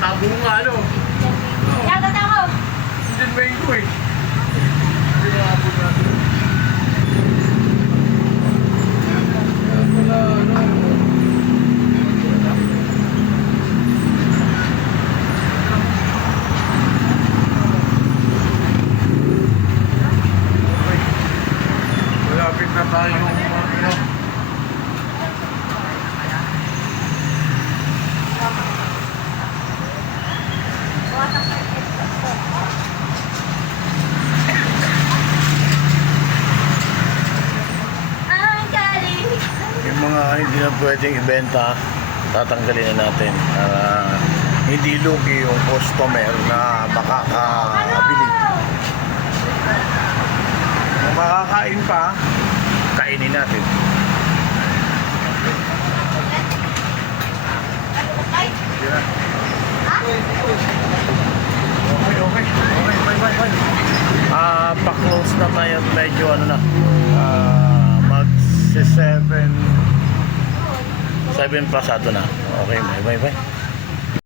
tabo nga, ano? Yan, tatawa. Hindi ba yung ko eh. Hindi na ako natin. Wala, ano? Malapit na tayo, ano? Yung mga hindi na pwedeng ibenta, tatanggalin na natin para hindi lugi yung customer na makakabili. Kung makakain pa, kainin natin. Sige na. Okay. Bye. Pa-close na tayo at medyo ano na. Mag-7 pasado na. Okay, bye.